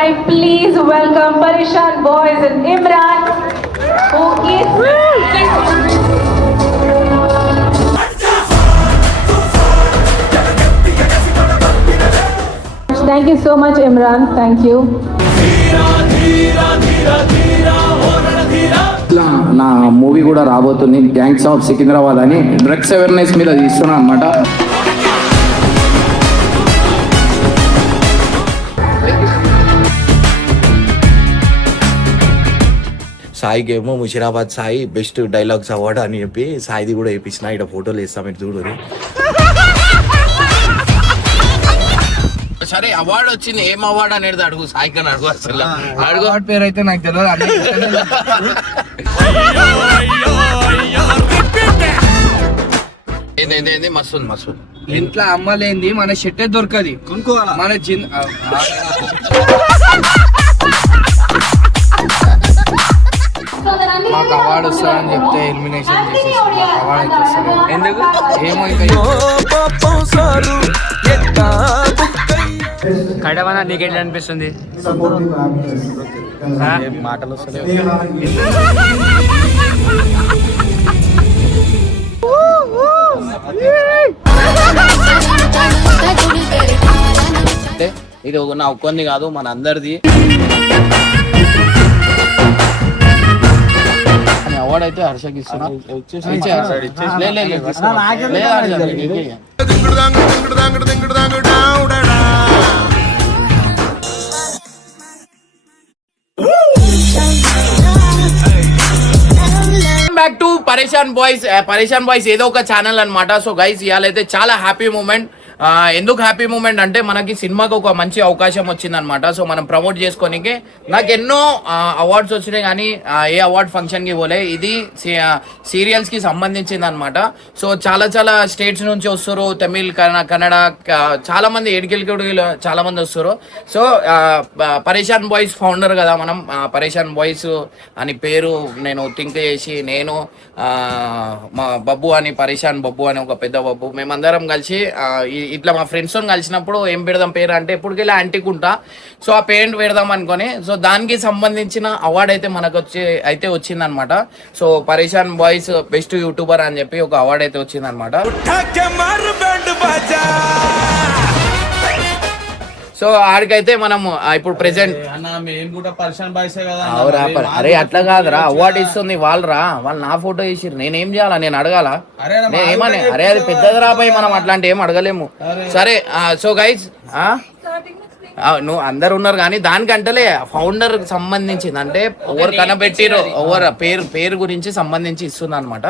time, please welcome Parishan Boys and Imran, who is. Thank you so much, Imran. Thank you. నా movie కూడా రాబోతుంది, gangs of Secunderabad అని drugs awareness మీద తీస్తున్నాను అనమాట. సాయికి ఏమో Musheerabad Sai best dialogues award అని చెప్పి సాయిది కూడా వేయించిన. ఇక్కడ ఫోటోలు వేస్తాం, మీరు చూడరు. సరే అవార్డు వచ్చింది, ఏం అవార్డు అనేది అడుగు, సాయి కన్నా అడుగు. అసలు అడుగు అవార్డు పేరు అయితే నాకు తెలియదు. ఏంది మస్తుంది మస్తుంది. ఇంట్లో అమ్మలేంది మన షెట్టే దొరకది, కొనుక్కోవాలా మన మాకు అవార్డు వస్తుందని చెప్తే ఎలిమినేషన్ చేసేసి అవార్డు అయితే వస్తుంది. ఎందుకు ఏమో కడవనా నీకెట్లా అనిపిస్తుంది? మాటలు వస్తలేవు. ఇది నా ఒక్కొంది కాదు, మన అందరిది. అవార్డు అయితే హర్షకి ఇస్తున్నా. బ్యాక్ టు పరేషాన్ బాయ్స్. పరేషాన్ బాయ్స్ ఏదో ఒక ఛానల్ అనమాట. సో గైస్ ఇవాళ అయితే చాలా హ్యాపీ మూమెంట్. ఎందుకు హ్యాపీ మూమెంట్ అంటే మనకి సినిమాకి ఒక మంచి అవకాశం వచ్చిందనమాట. సో మనం ప్రమోట్ చేసుకోనికి నాకు ఎన్నో అవార్డ్స్ వచ్చినాయి, కానీ ఏ అవార్డ్ ఫంక్షన్కి పోలే. ఇది సీరియల్స్కి సంబంధించింది అనమాట. సో చాలా చాలా స్టేట్స్ నుంచి వస్తారు, తమిళ్, కన్నడ, చాలా మంది ఏడికెళ్ళి చాలా మంది వస్తారు. సో పరేషాన్ బాయ్స్ ఫౌండర్ కదా మనం. పరేషాన్ బాయ్స్ అని పేరు నేను థింక్ చేసి, నేను మా బబ్బు అని, పరేషాన్ బబ్బు అని ఒక పెద్ద బబ్బు, మేమందరం కలిసి ఇట్లా మా ఫ్రెండ్స్తో కలిసినప్పుడు ఏం పెడదాం పేరు అంటే ఎప్పటికెళ్ళి యాంటికుంటా. సో ఆ పేరెంట్ పెడదాం అనుకొని, సో దానికి సంబంధించిన అవార్డు అయితే మనకు అయితే వచ్చిందనమాట. సో పరేషాన్ బాయ్స్ బెస్ట్ యూట్యూబర్ అని చెప్పి ఒక అవార్డు అయితే వచ్చిందనమాట. సో ఆడికైతే మనం ఇప్పుడు ప్రెసెంట్ అరే అట్లా కాదురా, అవార్డు ఇస్తుంది వాళ్ళరా, వాళ్ళు నా ఫోటో వేసిర్రు, నేనేం చేయాలా, నేను అడగాల, నేను ఏమని? అరే అది పెద్దది రాబోయి, మనం అట్లాంటి ఏం అడగలేము. సరే సో గైజ్ నువ్వు అందరు ఉన్నారు, కానీ దానికంటలే ఫౌండర్ సంబంధించింది, అంటే ఎవరు కనబెట్టిరో ఎవరు పేరు గురించి సంబంధించి ఇస్తుంది అనమాట.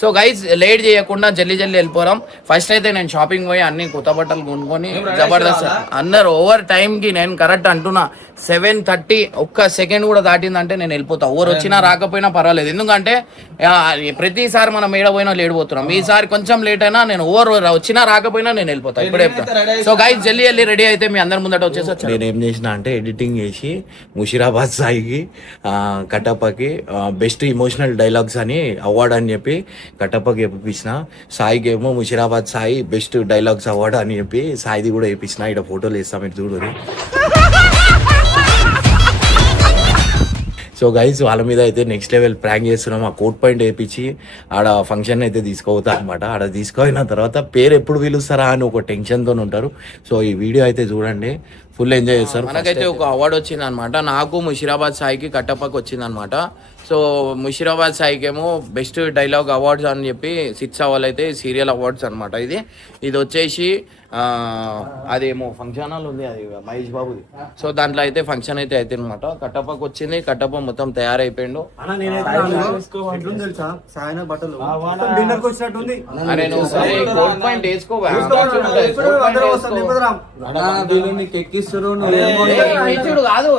సో గైజ్ లేట్ చేయకుండా జల్దీ వెళ్ళిపోరాం. ఫస్ట్ అయితే నేను షాపింగ్ పోయి అన్ని కొత్త బట్టలు కొనుక్కొని జబర్దస్త్ అందరు ఓవర్ టైంకి, నేను కరెక్ట్ అంటున్నా 7:30 ఒక్క సెకండ్ కూడా దాటిందంటే నేను వెళ్ళిపోతా. ఎవరు వచ్చినా రాకపోయినా పర్వాలేదు, ఎందుకంటే ప్రతిసారి మనం ఏడపోయినా లేట్ పోతున్నాం. ఈసారి కొంచెం లేట్ అయినా నేను ఎవరు వచ్చినా రాకపోయినా నేను వెళ్ళిపోతా, ఇప్పుడే చెప్తాను. సో గైజ్ జల్దీ రెడీ అయితే మీ అందరి ముందట వచ్చేసి నేను ఏం చేసిన అంటే ఎడిటింగ్ చేసి ముషిరాబాద్ సాయికి కట్టప్పకి బెస్ట్ ఇమోషనల్ డైలాగ్స్ అని అవార్డు అని చెప్పి కట్టప్పకి వేయించిన. సాయికి ఏమో Musheerabad Sai best dialogues award అని చెప్పి సాయిది కూడా వేయించిన. ఇక్కడ ఫోటోలు వేస్తాం, మీరు చూడరు. సో గైస్ వాళ్ళ మీద అయితే నెక్స్ట్ లెవెల్ ప్రాంక్ చేస్తున్నాం. ఆ కోట్ పాయింట్ వేయించి ఆడ ఫంక్షన్ అయితే తీసుకోపోతా అనమాట. ఆడ తీసుకుపోయిన తర్వాత పేరు ఎప్పుడు పిలుస్తారా అని ఒక టెన్షన్తో ఉంటారు. సో ఈ వీడియో అయితే చూడండి, ఫుల్ ఎంజాయ్ చేస్తారు. మనకైతే ఒక అవార్డు వచ్చింది అనమాట, నాకు ముషిరాబాద్ సాయికి కట్టప్పకి వచ్చింది అనమాట. సో ముషిరాబాద్ సాయికి ఏమో బెస్ట్ డైలాగ్ అవార్డ్స్ అని చెప్పి 6 అవార్డు అయితే సీరియల్ అవార్డ్స్ అనమాట. ఇది వచ్చేసి అదేమో ఫంక్షన్ హాల్ ఉంది, అది మహేష్ బాబుది. సో దాంట్లో అయితే ఫంక్షన్ అయితే అనమాట. కట్టప్పకి వచ్చింది, కట్టప్ప మొత్తం తయారైపోయిండు. అరే నువ్వు కోట్ పాయింట్ వేసుకో, కాదు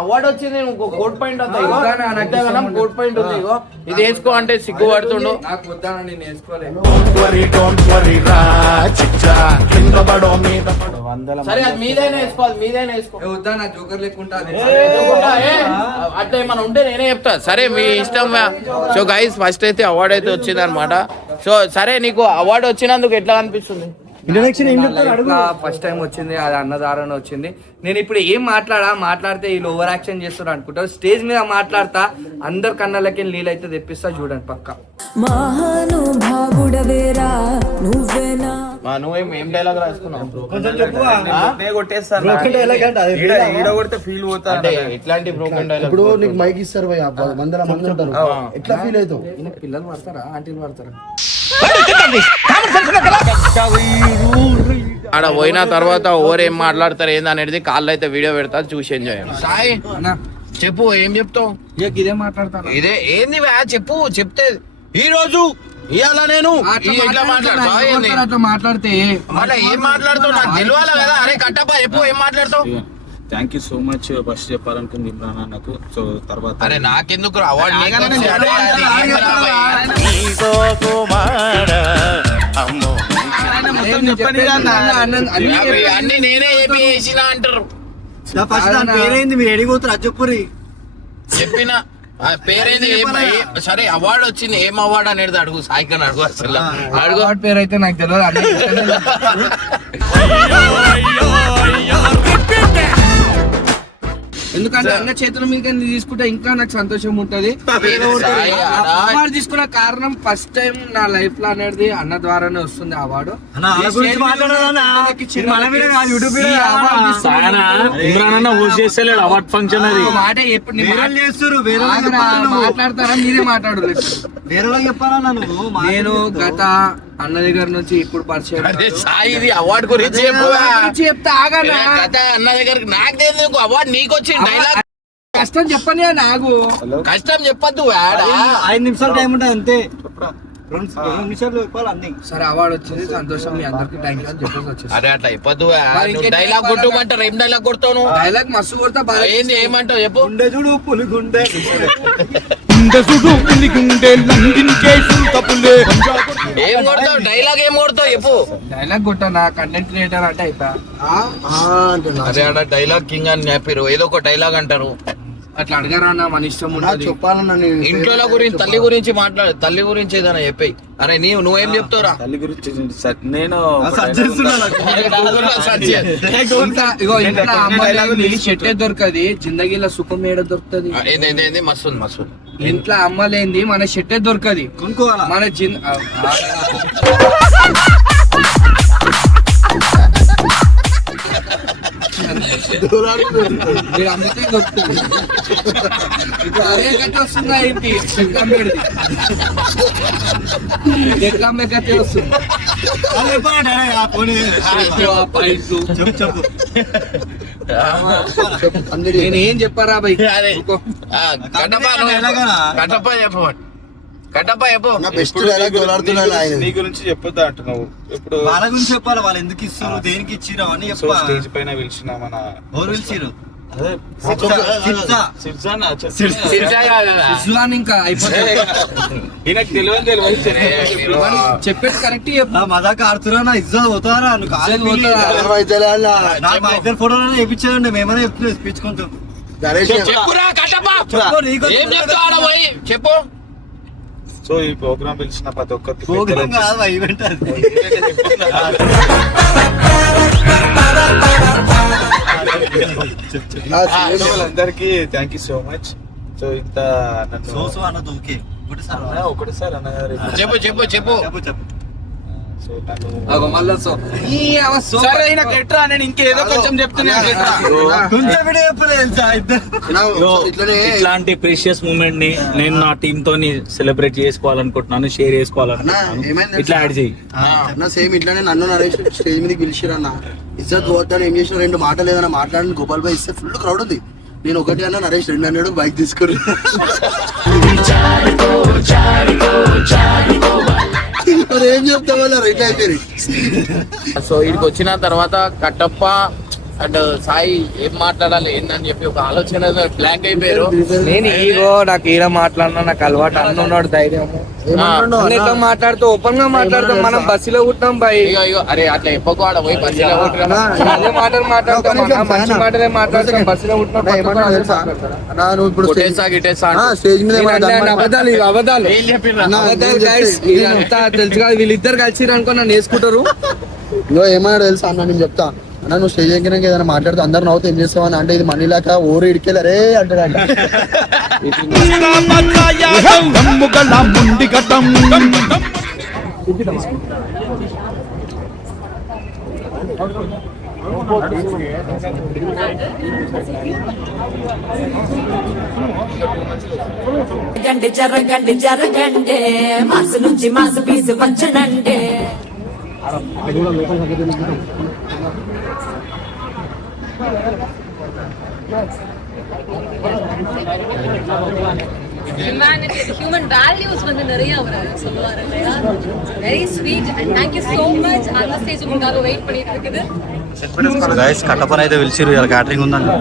అవార్డు వచ్చింది నువ్వు కోట్ పాయింట్ కోట్ పాయింట్ ఉంది, ఇగో ఇది వేసుకో అంటే సిగ్గు పడుతుండు. సరే అది మీదైనా వేసుకోవాలి, మీదైనా వేసుకో. అట్లా ఏమన్నా ఉంటే నేనే చెప్తా, సరే మీ ఇష్టం. సో గైస్ ఫస్ట్ అయితే అవార్డు అయితే వచ్చింది అనమాట. సో సరే నీకు అవార్డు వచ్చినందుకు ఎట్లా అనిపిస్తుంది? ఇంట్రడక్షన్ ఏం చెప్తారు అడుగు. ఫస్ట్ టైం వచ్చింది అది అన్నదారణ వచ్చింది. నేను ఇప్పుడు ఏం మాట్లాడితే వీళ్ళు ఓవర్ యాక్షన్ చేస్తారు అనుకుంటారు. స్టేజ్ మీద మాట్లాడతా అందరి కన్నాలకి నీళ్ళు అయితే తెప్పిస్తా చూడండి పక్క. మహానుభావుడవేరా నువ్వేనా నువ్వేం డైలాగ్ రాసుకున్నావు? కొంచెం చెప్పు. కొట్టేస్తాను Broken dialogue అంటే అది ఈడ కొడితే ఫీల్ పోతా అంటే ఇట్లాంటి బ్రోకెన్ డైలాగ్ ఇప్పుడు నీకు మైక్ ఇస్తారు భయ్, మంది ఉంటారు, ఎట్లా ఫీల్ అవుతావు? పిల్లలు పడతారా ఆంటీలు పడతారా? ఆడ పోయిన తర్వాత ఓవర్ ఏం మాట్లాడతారు ఏంది అనేది కాళ్ళు అయితే వీడియో పెడతా చూసి ఎంజాయ్ చేయండి. సాయి చెప్పు, ఏం చెప్తావు? ఇదే మాట్లాడతాను. ఇదే ఏంది చెప్పు, చెప్తే ఈ రోజు ఇవాళ నేను ఇట్లా మాట్లాడతా అట్లా మాట్లాడితే మళ్ళీ ఏం మాట్లాడుతావు నాకు తెలియాలి కదా. అరే కట్టప్ప చెప్పు, ఏం మాట్లాడతావు? Thank you so much. First చెప్పాలనుకుంది ఇమ్రాన్ అన్నకు. సో తర్వాత అరే నాకెందుకు అవార్డు అన్ని నేనే చేసిన అంటారు. ఫస్ట్ దాని పేరేంది, మీరు ఎడిగిపోతారు అది చెప్పుర్రి. చెప్పిన పేరేంది సరే, అవార్డు వచ్చింది, ఏం అవార్డు అనేది అడుగు. సాయికని అడుగు, అసలు అడుగు. పేరు అయితే నాకు తెలియదు. ఎందుకంటే అన్న చేతుల మీద తీసుకుంటే ఇంకా నాకు సంతోషం ఉంటది. అవార్డు తీసుకున్న కారణం ఫస్ట్ టైం నా లైఫ్ లో అనేది అన్న ద్వారానే వస్తుంది అవార్డు. ఇమ్రాన్ అన్న హోస్ట్ చేస్తలేడు అవార్డ్ ఫంక్షన్. అది మాట ఎప్పుడు మాట్లాడతారా మీరే మాట్లాడు. నేను గత అన్న దగ్గర నుంచి ఇప్పుడు పరిచయం. సాయి ఇది అవార్డు గురించి చెప్తా అన్న దగ్గరికి నాకు తెలియదు అవార్డు నీకు వచ్చింది. డైలాగ్ కష్టం చెప్పని నాకు కష్టం చెప్పద్దు. 5 నిమిషాలు టైం ఉంటుంది అంతే, 2 నిమిషాలు చెప్పాలి అన్ని. సరే అవార్డు వచ్చింది, సంతోషం. మీ అందరికి థ్యాంక్ యూ అని చెప్పేసి వచ్చేసి. అరే అట్లా చెప్పద్దు. డైలాగ్ కొట్టుమంటారు. ఏం డైలాగ్ కొడతావు? డైలాగ్ మస్తు కొడతా. ఏంది ఏమంటావు చెప్పు? గుండె చూడు పులి గుండె. ఏం కొడతావు? డైలాగ్ ఏం కొడతావు చెప్పు? డైలాగ్ కొట్టా నా కంటెంట్ క్రియేటర్ అంటే అయిపోయా. అరే ఆడ డైలాగ్ కింగ్ అని చెప్పారు, ఏదో ఒక డైలాగ్ అంటారు. అట్లా అడగారా అన్న, మన ఇష్టం ఉన్నది. చెప్పాలన్నా ఇంట్లో గురించి తల్లి గురించి మాట్లాడు. తల్లి గురించి ఏదైనా చెప్పాయి. అరే నువ్వేం చెప్తావురా? తల్లి గురించి నేను ఇంట్లో అమ్మాయి చెట్టే దొరకది, జిందగీలో సుఖం ఏడ దొరుకుతుంది. ఏంది మస్తు ఇంట్లో అమ్మలేంది మన చెట్టే దొరకది, కొనుక్కోవాలా మన మీరు అమ్మితే దొరుకుతుంది. ఇప్పుడు అదే గట్టి వస్తుందా ఏంటి? ఎట్లా గట్టి వస్తుంది. నేను ఏం చెప్పారా బై? కట్టప్ప చెప్పు. నీ గురించి చెప్పొద్దు అంటున్నావు. ఇప్పుడు వాళ్ళ గురించి చెప్పాలి, వాళ్ళు ఎందుకు ఇస్తారు, దేనికి ఇచ్చిరు అని చెప్పాలి. స్టేజ్ పైన పిలిచిన మన ఎవరు పిలిచిరు? అదే ఇంకా అయిపోతుంది. ఈయనకు తెలియదు చెప్పేది కరెక్ట్ చెప్పు. మజాక్ ఆడుతున్నా, నా ఇజ్జత్ పోతారా? మా ఇద్దరు ఫోటోలు వేయించారండి, మేమనే చెప్తున్నాం ఇప్పించుకుంటాం. చెప్పురా కట్టప్ప, ఏం చెప్తావు ఆడ పోయి చెప్పు. సో ఈ ప్రోగ్రామ్ పిలిచిన ప్రతి ఒక్కరికి ప్రోగ్రామ్ కాదు, ఈవెంట్ అది. అందరికి thank you so much. So ఇంత సో అన్నది ఓకే, ఒకటిసారి అన్నగారు చెప్పు సో నన్ను ఇంకేదో కొంచెం చెప్తున్నా. కొంచెం వీడియో చెప్పలేదు. ఇట్లాంటి ప్రీషియస్ మూమెంట్ ని నేను నా టీమ్ తోని సెలబ్రేట్ చేసుకోవాలనుకుంటున్నాను, షేర్ చేసుకోవాలనుకుంటున్నాను. ఇట్లా యాడ్ చేయి. సేమ్ ఇట్లానే నన్ను నరేష్ స్టేజ్ మీదకి పిలిచిరన్న, ఇజ్జత్ పోద్దని ఏం చేసిన 2 మాటలు ఏదైనా మాట్లాడిన గోపాల్ భాయ్ ఇస్తే ఫుల్ క్రౌడ్ ఉంది. నేను ఒకటి అన్న, నరేష్ 2 అన్నాడు, బైక్ తీసుకుని ఏం చెప్తా ఇట్లా అయిపోయింది. సో ఇక్కడికి వచ్చిన తర్వాత కట్టప్ప అండ్ సాయి ఏం మాట్లాడాలి ఏందని చెప్పి ఒక ఆలోచన బ్లాంక్ అయిపోయారు. నేను ఈగో నాకు ఈడ మాట్లాడినా నాకు అలవాటు అన్నున్నాడు ధైర్యము అన్నిట్లో మాట్లాడుతూ ఓపెన్ గా మాట్లాడుతాం. మనం బస్సులో కుట్టాం బాయ్. అయ్యో అరే అట్లా ఎప్పకు ఆడ పోయి బస్సులో అదే మాటలు మాట్లాడతాం మంచి మాటలే మాట్లాడతాం. బస్సులో స్టేజ్ మీద అబద్ధాలు అబద్ధాలు guys. ఇదంతా తెలుసు కదా, వీళ్ళిద్దరు కలిసి అనుకో నన్ను వేసుకుంటారు. ఇగో ఏమన్నా తెలుసా అన్న, నేను చెప్తా అన్న, నువ్వు స్టేజ్ ఎక్కినాక ఏదైనా మాట్లాడుతూ అందరు నవ్వుతూ ఏం చేస్తావని అంటే ఇది మనీ లేక ఓరు ఇడికెళ్ళరే అంటాడు. జరగండి జరగండి మాసు నుంచి మాసు పీసు వచ్చనండి. Humanity, human values வந்து நிறைய அவர் சொல்லுவாரு இல்லையா? Very sweet and thank you so much. அந்த ஸ்டேஜ் உங்களுக்காக வெயிட் பண்ணிட்டு இருக்குது. గైస్ కట్టపన అయితే పిలిచిరు, ఇలా క్యాటరింగ్ ఉందండి.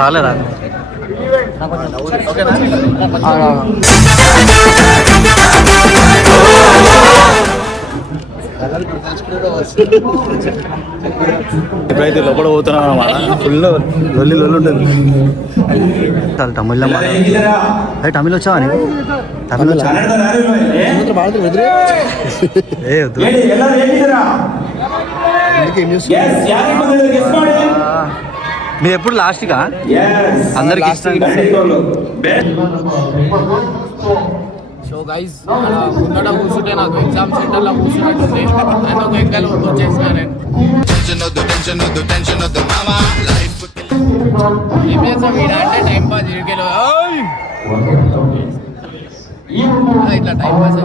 రాలేరా ఎప్పుడైతే లోపల పోతున్నాం అన్నమాట, ఫుల్ లొల్లి ఉంటుంది. తమిళ తమిళ వచ్చావా నీకు? తమిళ వచ్చా? మీరు ఎప్పుడు లాస్ట్గా అందరికి సో గైజ్ ముందట కూర్చుంటే నాకు ఎగ్జామ్ సెంటర్ లో కూర్చున్నట్టుంది. నేను ఒక ఎక్కలు వచ్చేసిన నేను ఏం చేస్తాం ఈడ అంటే టైం పాస్ ఇడికెళ్ళి ఇట్లా టైం పాస్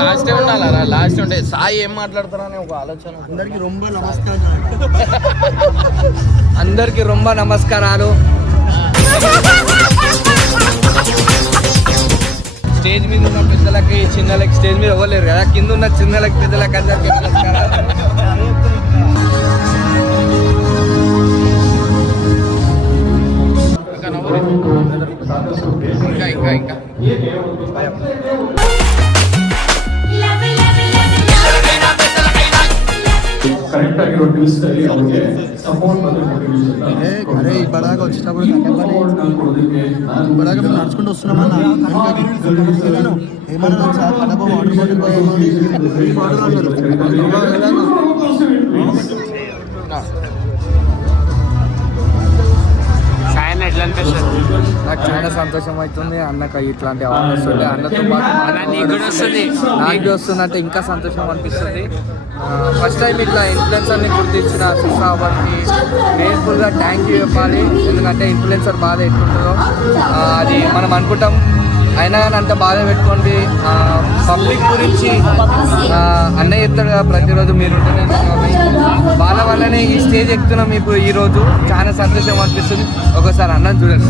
లాస్ట్ ఉండాలరా, లాస్ట్ ఉంటే సాయి ఏం మాట్లాడతారని ఒక ఆలోచన. అందరికి రొంబ నమస్కారాలు. స్టేజ్ మీద ఉన్న పెద్దలకి చిన్నలకి, స్టేజ్ మీద ఇవ్వలేరు కదా, కింద ఉన్న చిన్నలకి పెద్దలకి అందరికి నమస్కారాలు. ఇంకా ఇంకా అరే ఇప్పటిదాకా వచ్చేటప్పుడు ఇప్పటిదాకా మేము నడుచుకుంటూ వస్తున్నామన్నా. ఏమన్నా సార్ కడప వాటర్ బాటిల్ నాకు చాలా సంతోషం అవుతుంది. అన్నకు ఇట్లాంటి అవార్డు వస్తుంది, అన్నతో పాటు నాకు వస్తుందంటే ఇంకా సంతోషం అనిపిస్తుంది. ఫస్ట్ టైం ఇట్లా ఇన్ఫ్లుయెన్సర్ని గుర్తించిన సిసాబాద్కి గ్రేట్ఫుల్గా థ్యాంక్ యూ చెప్పాలి. ఎందుకంటే ఇన్ఫ్లుయెన్సర్ బాధ ఎట్లుంటుందో అది మనం అనుకుంటాం, అయినా కానీ అంత బాధ పెట్టుకోండి. పబ్లిక్ గురించి అన్నయ్య చెప్తాడు కదా ప్రతిరోజు మీరు ఉంటేనే వాళ్ళ వల్లనే ఈ స్టేజ్ ఎక్కుతున్నాం. మీకు ఈరోజు చాలా సంతోషం అనిపిస్తుంది. ఒకసారి అన్నది చూడండి.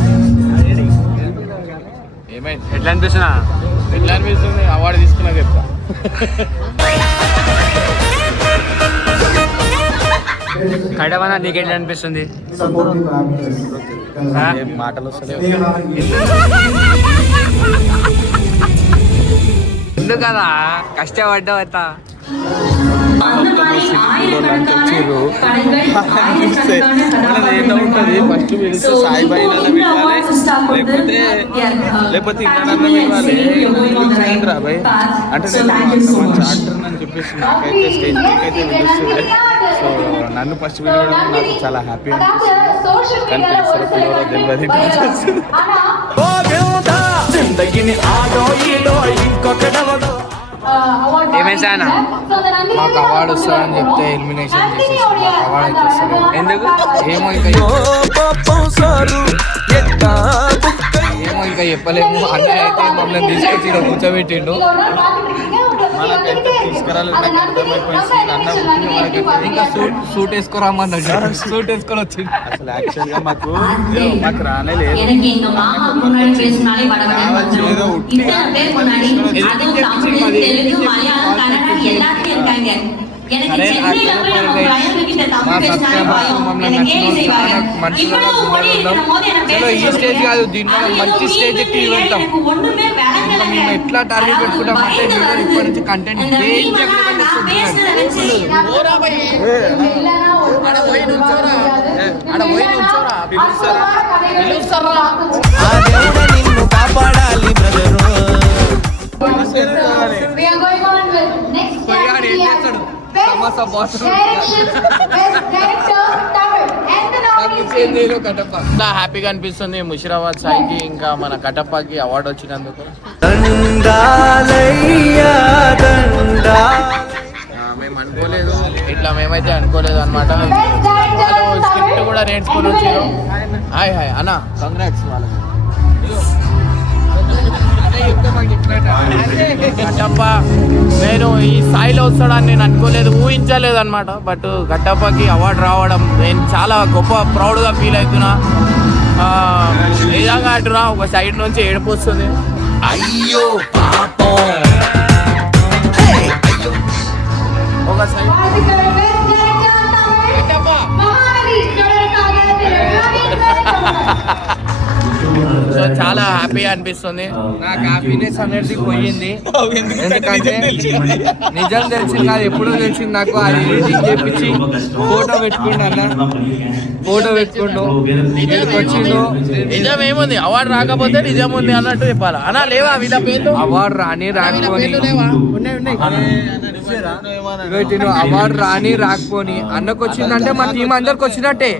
ఏమైంది, ఎట్లా అనిపిస్తున్నా? ఎట్లా అనిపిస్తుంది? అవార్డు తీసుకున్నా చెప్తా. కడవన నీకు ఎట్లా అనిపిస్తుంది? మాటలు వస్తలేవు. ఎందుకు కదా కష్టపడ్డావు అంతా. ఉంటుంది ఫస్ట్ పిలిస్తే సాయిబాయి లేకపోతే ఇంకా పిలవాలి రాబాయ్ అంటే నేను చార్టర్ అని చెప్పేసి నాకైతే స్టేజ్ అయితే పిలుస్తుంది. సో నన్ను ఫస్ట్ పిలవడం నాకు చాలా హ్యాపీ అనిపిస్తుంది. కానీ ఏమైనా మాకు అవార్డు వస్తుందని చెప్తే ఎలిమినేషన్ చేసేసి అవార్డు అయితే ఎందుకు ఏమో ఇంకా ఏమో ఇంకా చెప్పలేము. అన్నయ్య అయితే మమ్మల్ని తీసుకొచ్చి ఇక్కడ కూర్చోబెట్టిండు. ఇంకా సూట్ వేసుకోరామన్నాడు. సూట్ వేసుకొని వచ్చిండు. అసలు యాక్చువల్ గా మాకు రాలేదు. எனக்கு எங்க மாமா முன்னாடி பேசினாலே வடவடை இத்தனை பேர் முன்னாடி அதுவும் தமிழ் தெலுங்கு மலையாளம் கன்னடம் எல்லாத்தையும் இருக்காங்க. எனக்கு சென்னையில போய் நம்ம பயந்துகிட்ட தமிழ் பேசினாலே பயம். எனக்கு ஏன் செய்வாங்க இவ்வளவு ஓடி இருக்கிற போது என்ன ఈ స్టేజ్ కాదు, దీంట్లో మంచి స్టేజ్ ఎక్కి వెళ్తాం. ஒண்ணுமே మేము ఎట్లా టార్గెట్ పెట్టుకుంటామంటే వీడియో ఇప్పటి నుంచి కంటెంట్ ఏం నిన్ను కాపాడాలి brother. We are going on with next category. Samosa boss చాలా హ్యాపీగా అనిపిస్తుంది ముషిరాబాద్ సాయికి ఇంకా మన కటప్పకి అవార్డు వచ్చినందుకు. మేము అనుకోలేదు, ఇట్లా మేమైతే అనుకోలేదు అనమాట. వాళ్ళు స్క్రిప్ట్ కూడా నేర్చుకొని వచ్చారు. హాయ్ హాయ్ అన్న, కంగ్రాట్స్ వాళ్ళకి. కట్టప్ప నేను ఈ స్థాయిలో వస్తాడని నేను అనుకోలేదు, ఊహించలేదు అనమాట. బట్ కట్టప్పకి అవార్డు రావడం నేను చాలా గొప్ప ప్రౌడ్గా ఫీల్ అవుతున్నా. నిజంగా అంటున్నా, ఒక సైడ్ నుంచి ఏడుపు వస్తుంది. అయ్యో పాపం, ఒక సైడ్ సో చాలా హ్యాపీగా అనిపిస్తుంది. నాకు హ్యాపీనెస్ అనేది పోయింది. ఎందుకంటే నిజం తెలిసింది కాదు, ఎప్పుడో తెలిసింది నాకు. అది ఎడిటింగ్ చేపించి ఫోటో పెట్టుకుంటా అన్న, ఫోటో పెట్టుకుంటూ వచ్చిండు. నిజం ఏముంది, అవార్డు రాకపోతే నిజం ఉంది అన్నట్టు చెప్పాలా అన్నా? లేవా వీళ్ళ పేర్లు? అవార్డు రాని రాకపోని అవార్డు రాని రాకపోని అన్నకు వచ్చిందంటే మన టీం అందరికి వచ్చినట్టే.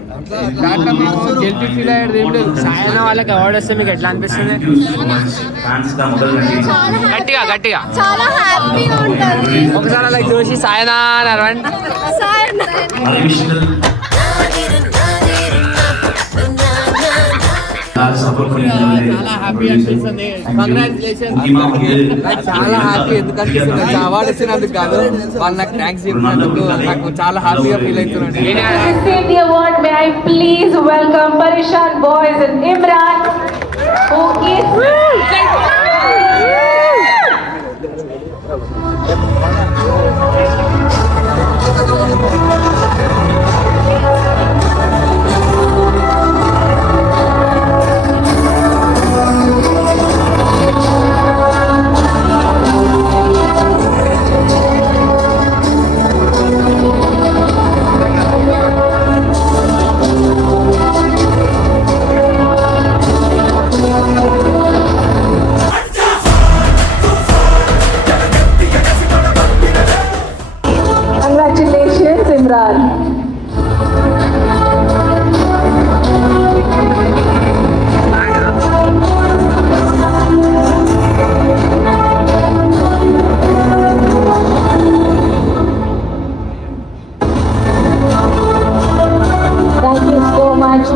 దాంట్లో మేము గిల్టీ ఫీల్ అయ్యేది ఏం లేదు. సాయన వాళ్ళకి అవార్డు వస్తే మీకు ఎట్లా అనిపిస్తుంది? గట్టిగా గట్టిగా చాలా హ్యాపీగా ఉంటుంది. ఒకసారి అలా చూసి సాయన అరవండి. చాలా హ్యాపీ అనిపిస్తుంది. కంగ్రాచులేషన్స్. నాకు చాలా హ్యాపీ ఎందుకు అనిపిస్తుంది అంటే అవార్డు వచ్చినందుకు కాదు, వాళ్ళు నాకు థ్యాంక్స్ చెప్పినందుకు నాకు చాలా హ్యాపీగా ఫీల్ అవుతున్నాను. Receive the award. May I please welcome Parishan Boys and Imran, who is congratulations, Imran.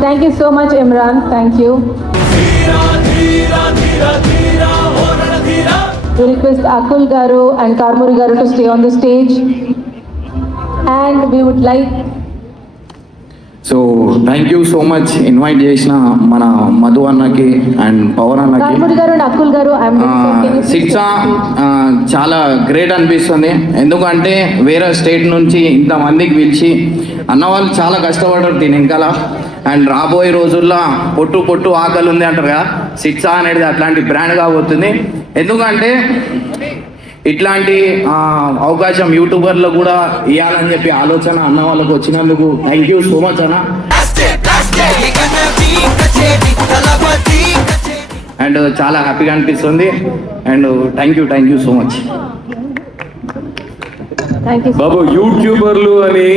Thank you so much, Imran. Thank you. We request Akul Garu and Karmuri Garu to stay on the stage. And we would like so thank you so much invite చేసిన మన మధు అన్నకి and Pawan అన్నకి. Karmuri Garu and Akul Garu. శిక్ష చాలా great అనిపిస్తుంది. ఎందుకంటే వేరే state నుంచి ఇంతమందికి పిలిచి అన్న వాళ్ళు చాలా కష్టపడ్డారు దీని వెనకాల. అండ్ రాబోయే రోజుల్లో పొట్టు పొట్టు ఆకలి ఉంది అంటారు కదా, శిక్ష అనేది అట్లాంటి బ్రాండ్ కాబోతుంది. ఎందుకంటే ఇట్లాంటి అవకాశం యూట్యూబర్లో కూడా ఇవ్వాలని చెప్పి ఆలోచన అన్న వాళ్ళకు వచ్చినందుకు థ్యాంక్ యూ సో మచ్ అన్న. అండ్ చాలా హ్యాపీగా అనిపిస్తుంది. And thank you so much. బాబు యూట్యూబర్లు అని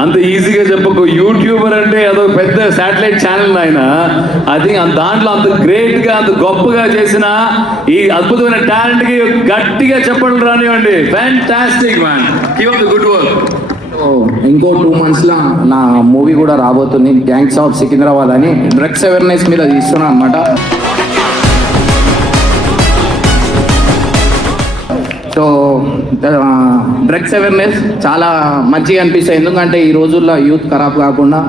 అంత ఈజీగా చెప్పకు. యూట్యూబర్ అంటే అదొక పెద్ద శాటిలైట్ ఛానల్ ఆయన. అది దాంట్లో అంత గ్రేట్ గా అంత గొప్పగా చేసిన ఈ అద్భుతమైన టాలెంట్ కి గట్టిగా చెప్పడం రానివ్వండి. Fantastic man, keep up the good work. ఇంకో 2 months లో నా మూవీ కూడా రాబోతుంది, గ్యాంగ్స్ ఆఫ్ సికింద్రాబాద్ అని. డ్రగ్స్ అవేర్నెస్ మీద తీస్తున్నాను అనమాట. డ్రగ్స్ అవేర్నెస్ చాలా మంచిగా అనిపిస్తాయి. ఎందుకంటే ఈ రోజుల్లో యూత్ ఖరాబ్ కాకుండా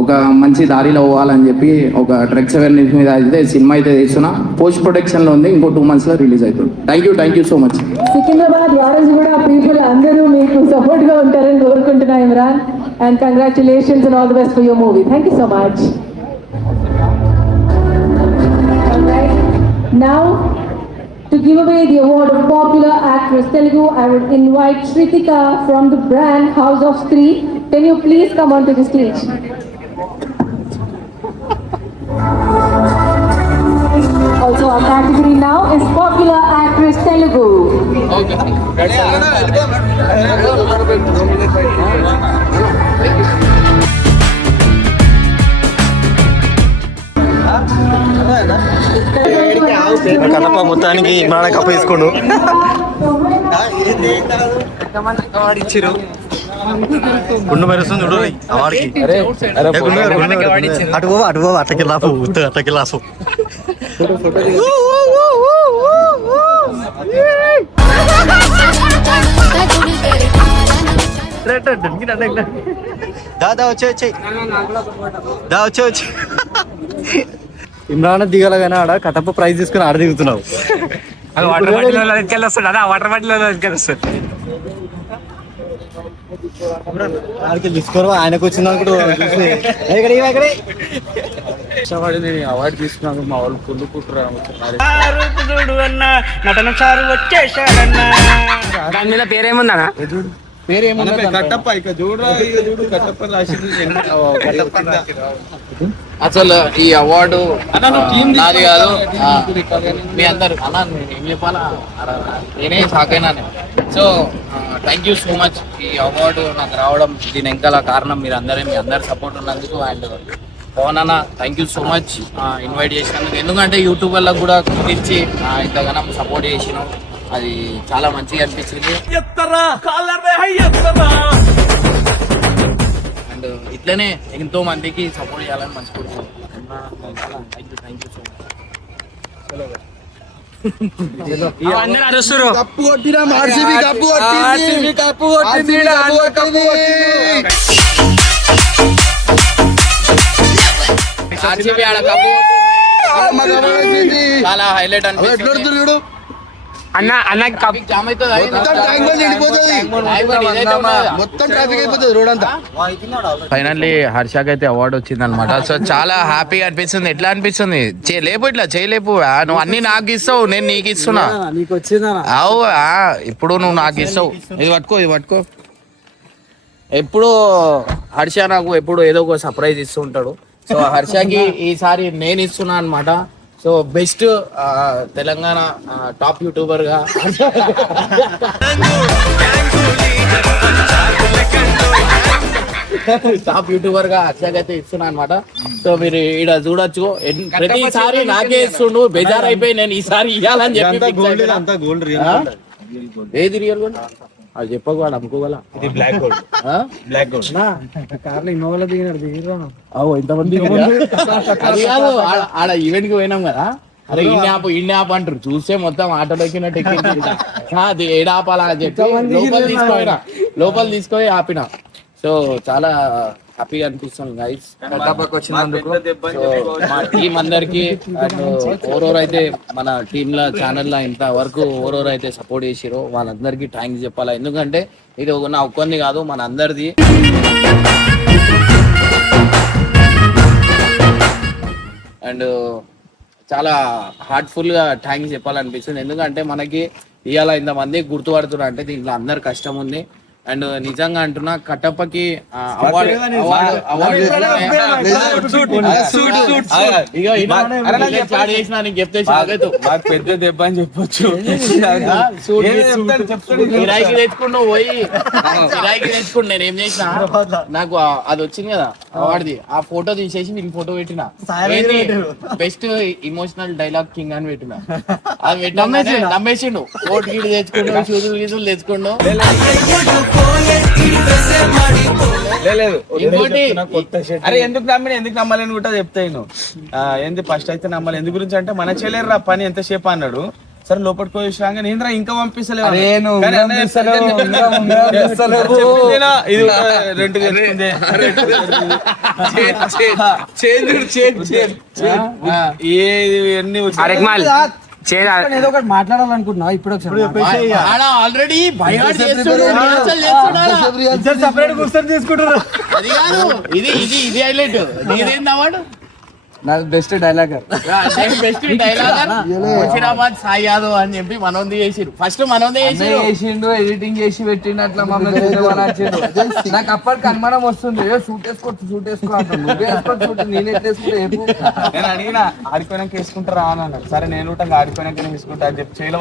ఒక మంచి దారిలో పోవాలని చెప్పి ఒక డ్రగ్స్ అవేర్నెస్ మీద అయితే సినిమా అయితే తీస్తున్నా. పోస్ట్ ప్రొడక్షన్లో ఉంది, ఇంకో 2 monthsలో రిలీజ్ అవుతుంది. Thank you so much. Secunderabad వారస్ కూడా పీపుల్ అందరూ మీకు సపోర్ట్ గా ఉంటారని కోరుకుంటున్నా Imran. And congratulations and all the best for your movie. Thank you so much. Now, to give away the award of Popular Actress Telugu, I would invite Shritika from the brand House of Stree. Can you please come onto the stage? Also, our category now is Popular Actress Telugu. Kadapa మొత్తానికి ఇమ్రాన్ కప్ప తీసుకోండు. గుండు మెరుస్తుంది చూడు అవార్డుకి. అటు అట్టకి లాపు అట్టకి లాపు. వచ్చే ఇమ్రాన్ దిగలగానే ఆడ Kattappa praise తీసుకుని ఆడ దిగుతున్నావు. వాటర్ బాటిల్ ఎత్తుకెళ్ళొస్తాడు అదే వాటర్ బాటిల్ ఎత్తుకెళ్ళొస్తాడు. తీసుకోరు ఆయనకు వచ్చింది అనుకుంటూ అవార్డు తీసుకున్నాను. మా వాళ్ళు ఫుల్ కుట్టారు. నటన సారు వచ్చేసాడన్నా. దాని మీద పేరేముందనా? అసలు ఈ అవార్డు నాది కాదు, మీ అందరు అన్న. ఏం చెప్పాలా, నేనే షాక్ అయినా. So thank you so much. ఈ అవార్డు నాకు రావడం దీని వెనకాల కారణం మీరు అందరే, మీ అందరు సపోర్ట్ ఉన్నందుకు. అండ్ పవన్ అన్న thank you so much invite చేసినందుకు. ఎందుకంటే యూట్యూబ్ వాళ్ళకు కూడా గుర్తించి ఇంతగానో సపోర్ట్ చేసినాం, అది చాలా మంచిగా అనిపించింది. అండ్ ఇట్లనే ఎంతో మందికి సపోర్ట్ చేయాలని మంచి థ్యాంక్ యూ సో మచ్. అందరూ అరుస్తారు. కప్పు కొట్టినా ఆర్సీబీ కప్పు కొట్టింది. ఆర్సీబీ ఆడ కప్పు చాలా హైలైట్ అనిపిస్తుంది. అన్న జామ్ అవుతుంది, మొత్తం ట్రాఫిక్ అయిపోతుంది రోడ్ అంతా. ఫైనల్లీ హర్షకి అయితే అవార్డు వచ్చింది అనమాట. సో చాలా హ్యాపీగా అనిపిస్తుంది. ఎట్లా అనిపిస్తుంది? చేయలేపు, ఇట్లా చేయలేపు. నువ్వు అన్ని నాకు ఇస్తావు, నేను నీకు ఇస్తున్నా. అవు ఇప్పుడు నువ్వు నాకు ఇస్తావు. ఇది పట్టుకో. ఎప్పుడు హర్ష నాకు ఎప్పుడు ఏదో ఒక సర్ప్రైజ్ ఇస్తూ ఉంటాడు. సో హర్షకి ఈసారి నేను ఇస్తున్నా అనమాట. So best Telangana top YouTuber గా హర్షకి అయితే ఇస్తున్నా అనమాట. సో మీరు ఇక్కడ చూడొచ్చు, ప్రతిసారి నాకే ఇస్తుండు. బేజార్ అయిపోయి నేను ఈసారి ఇవ్వాలని చెప్పి. ఏది రియల్ గోల్డ్ అది చెప్పకు, వాడు అమ్ముకోగల. ఇది బ్లాక్ గోల్డ్. కార్లో ఇన్నోవాలో దిగినాడు. ఇంతమంది అది కాదు, ఆడ ఈవెంట్ కి పోయినాం కదా. అరే ఇన్ని ఆప్ అంటారు, చూస్తే మొత్తం ఆటోలో ఎక్కినట్టు ఏడాపాలా అని చెప్పి లోపల తీసుకొని ఆపిన. సో చాలా హ్యాపీగా అనిపిస్తుంది గైస్ వచ్చినందుకు. సో మా టీం అందరికి ఓరోరు అయితే మన టీమ్ ల ఛానల్ లా ఇంతవరకు ఓరోరు అయితే సపోర్ట్ చేసిరో వాళ్ళందరికీ థ్యాంక్స్ చెప్పాలా. ఎందుకంటే ఇది నా ఒక్కొంది కాదు, మన అందరిది. అండ్ చాలా హార్ట్ఫుల్ గా థ్యాంక్స్ చెప్పాలనిపిస్తుంది. ఎందుకంటే మనకి ఇవాళ ఇంతమంది గుర్తుపడుతున్నారు అంటే దీంట్లో అందరు కష్టం ఉంది. అండ్ నిజంగా అంటున్నా కట్టప్పకి పెద్ద దెబ్బ అని చెప్పొచ్చు. కిరాయికి తెచ్చుకుంటూ పోయి కిరాయికి తెచ్చుకుంటు. నేను ఏం చేసిన, నాకు అది వచ్చింది కదా అవార్డుది, ఆ ఫోటో తీసేసి నేను ఫోటో పెట్టిన. బెస్ట్ ఇమోషనల్ డైలాగ్ కింగ్ అని పెట్టిన. అది పెట్టిన నమ్మేసిండు. కోట్ గీడు తెచ్చుకుంటూ, షూజులు గీజులు తెచ్చుకుంటూ. అరే ఎందుకు నమ్మలేని కూడా చెప్తాను. ఏంది ఫస్ట్ అయితే నమ్మాలి. ఎందుకు గురించి అంటే మన చేయలేరు రా పని ఎంతసేపు అన్నాడు. సరే లోపలికి పోయి రాగా నేను ఇంకా పంపిస్తలేవు అరే నువ్వు కానీ అన్నయ్య పంపిస్తలేవు, చెప్పింది ఇంకా పంపిస్తలేవు. చెప్పిందేనా? ఇది రెంట్ తెచ్చుకుందే ఏదో ఒకటి మాట్లాడాలనుకుంటున్నావు ఇప్పుడు ఆల్రెడీ సపరేట్ కూర్చొని తీసుకుంటారు. అది కాదు, ఇది హైలైట్. నీదేంది అవార్డు? నాకు బెస్ట్ డైలాగర్. బెస్ట్ డైలాగర్ ముషిరాబాద్ సాయి యాదవ్ అని చెప్పి మనోంది చేసిరు. ఫస్ట్ మనోంది చేసిండు, ఎడిటింగ్ చేసి పెట్టిండు, అట్లా మమ్మల్ని నాకు అప్పటికి అనుమానం వస్తుంది, షూట్ వేసుకో అంటాను. నువ్వు వేసుకోవచ్చు షూట్, నేను ఎట్లా వేసుకుంటా? నేను అడిగిన ఆడిపోయినాక వేసుకుంటారా అని అన్నాడు. సరే నేను ఆడిపోయినాక వేసుకుంటా అని చెప్పి చేయలో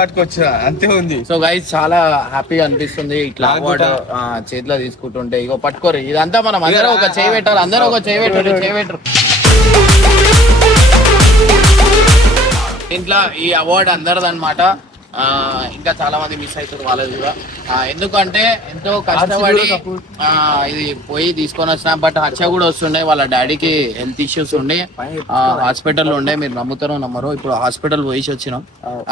పట్టుకొచ్చా అంతే ఉంది. సో గైస్ చాలా హ్యాపీగా అనిపిస్తుంది ఇట్లా అవార్డు చేతిలో తీసుకుంటుంటే. ఇగో పట్టుకోరు, ఇదంతా మనం అందరూ ఒక చేయి పెట్టాలి, అందరూ ఒక చేయి పెట్టారు. ఇంట్లో ఈ అవార్డు అందరిదన్నమాట. ఇంకా చాలా మంది మిస్ అవుతారు వాళ్ళది కూడా. ఎందుకంటే ఎంతో కష్టపడి ఇది పోయి తీసుకొని వచ్చిన. బట్ హర్ష కూడా వస్తుండే, వాళ్ళ డాడీకి హెల్త్ ఇష్యూస్ ఉండే హాస్పిటల్లో ఉండే. మీరు నమ్ముతారో నమ్మరో, ఇప్పుడు హాస్పిటల్ పోయి వచ్చినాం.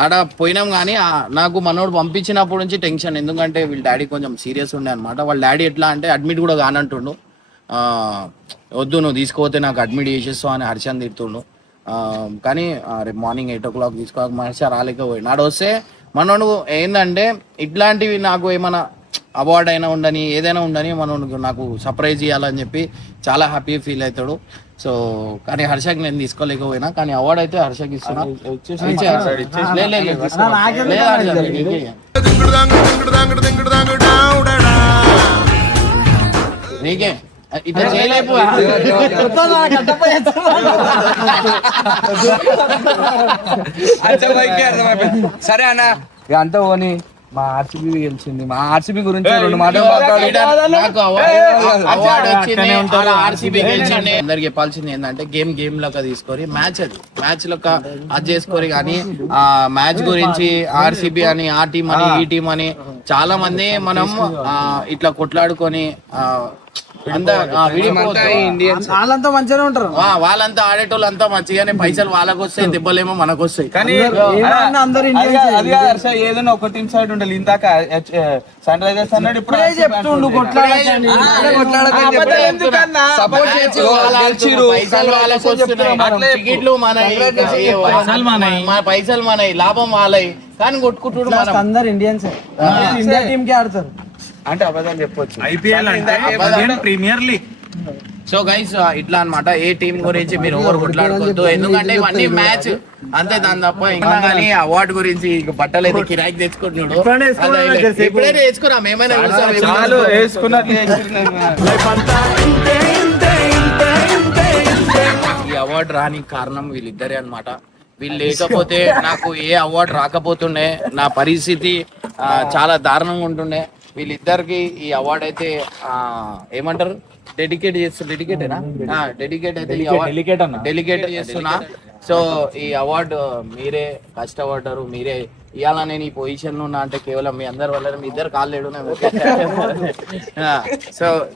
ఆడ పోయినాం కానీ నాకు మనోడు పంపించినప్పటి నుంచి టెన్షన్. ఎందుకంటే వీళ్ళ డాడీ కొంచెం సీరియస్ ఉండే అనమాట. వాళ్ళ డాడీ ఎట్లా అంటే అడ్మిట్ కూడా కానంటుండు. వద్దు నువ్వు తీసుకుపోతే నాకు అడ్మిట్ చేసేస్తావు అని హర్షని తిడుతుండు. కానీ రేపు మార్నింగ్ 8 o'clock తీసుకోక హర్ష రాలేకపోయి. నాడు వస్తే మనోడు ఏంటంటే ఇట్లాంటివి నాకు ఏమైనా అవార్డు అయినా ఉండని ఏదైనా ఉండని మనోడు నాకు సర్ప్రైజ్ ఇవ్వాలని చెప్పి చాలా హ్యాపీ ఫీల్ అవుతాడు. సో కానీ హర్షకి నేను తీసుకోలేకపోయినా, కానీ అవార్డు అయితే హర్షకి ఇస్తున్నా. నీకే ఇట్లా చేయలేపు. సరే అన్న అంతా పోనీ, మా ఆర్సీబీ గెలిచింది. మా ఆర్సీబీ గురించి 2 మాటలు అందరికి చెప్పాల్సింది ఏంటంటే గేమ్ లెక్క తీసుకొని మ్యాచ్ లెక్క అది చేసుకొని. కానీ ఆ మ్యాచ్ గురించి ఆర్సీబీ అని ఆ టీం అని ఈ టీం అని చాలా మంది మనం ఇట్లా కొట్లాడుకొని వాళ్ళంతా మంచిగానే ఉంటారు. వాళ్ళంతా ఆడేటోళ్ళు అంతా మంచిగానే, పైసలు వాళ్ళకి వస్తాయి, దెబ్బలేమో మనకు వస్తాయి. కానీ ఏదైనా ఒక టీం సైడ్ ఉండాలి. ఇందాక సన్ రైజర్స్ అన్నాడు, ఇప్పుడు చెప్తుండు పైసలు మనవి, లాభం వాళ్ళవి, కానీ కొట్టుకుంటున్నారు. అందరు ఇండియన్స్ ఇండియా టీమ్ కి ఆడతారు అంటే అబద్ధాలు చెప్పొచ్చు. IPL premier league. So guys ఇట్లా అన్నమాట. ఏ టీం గురించి మీరు ఓవర్ కొట్లాడుకోవద్దు, ఎందుకంటే ఇవన్నీ మ్యాచ్ అంతే. దాని తప్ప ఇంకా కానీ అవార్డు గురించి బట్టలు అయితే కిరాయికి తెచ్చుకుంటున్నాడు. ఎప్పుడైనా వేసుకున్నాం, ఏమైనా ఈ అవార్డు రానికి కారణం వీళ్ళిద్దరే అన్నమాట. వీళ్ళు లేకపోతే నాకు ఏ అవార్డు రాకపోతుండే, నా పరిస్థితి చాలా దారుణంగా ఉంటుండే. వీళ్ళిద్దరికి ఈ అవార్డు అయితే ఏమంటారు డెడికేట్ చేస్తున్నా. సో ఈ అవార్డు మీరే కష్టపడ్డారు, మీరే ఇవాళ నేను ఈ పొజిషన్ లో ఉన్నా అంటే కేవలం మీ అందరి వల్ల. మీ ఇద్దరు కాలేడు. సో